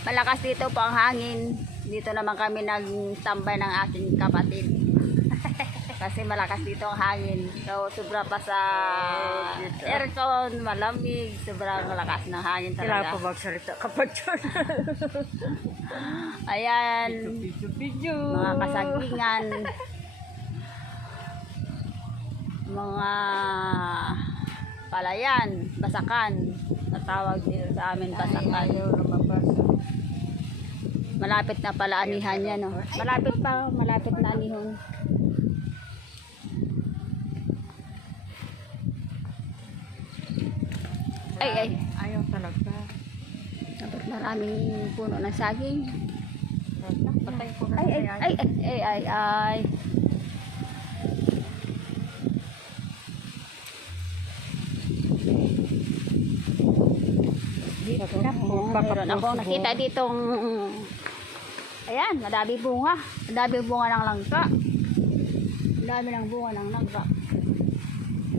Malakas dito po ang hangin. Dito naman kami nagtambay ng aking kapatid. Kasi malakas dito ang hangin. So, sobra pa sa aircon, malamig. Sobrang malakas ng hangin Kailangan talaga. po magsalita kapag dyan. Ayan, Video. mga kasagingan. Mga palayan, basakan. Natawag dito sa amin, basakan. Malapit na pala anihan yan, no? Malapit na anihan. Ay. Ayaw talaga. Dapat maraming puno ng saging. Patay ko na. Ay. Dito na po. Meron akong nakita ditong ayan, madami bunga. Madami bunga ng langka. Madami ng bunga ng langka.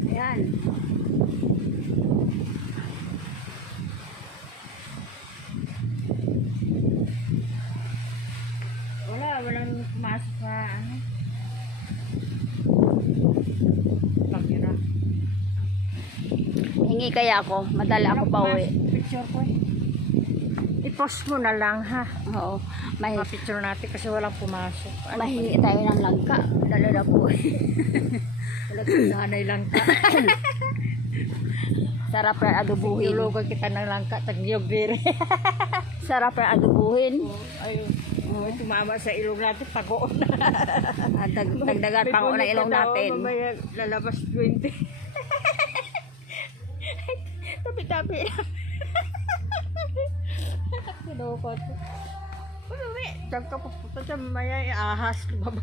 Ayan. Walang pumasok sa ano. Pagkira. Hingi kaya ako. Madala ako pa uwi. Picture ko eh. I-post mo na lang ha. Oo. Ma-picture natin kasi walang pumasok. Mahingi tayo ng langka. Dala na po. Nanay lang ka. Sarap na adubuhin. Iulugan kita ng langka. Tagyog dire. Sarap na adubuhin. Ayun. May tumama sa ilong natin. Pagoon na. Dagdagan pa ko na ilong natin. Mamaya lalabas 20. Tabi-tabi lang. Sinukot. Uwi. Tagka papunta sa mamaya. Ahas. Lumabas.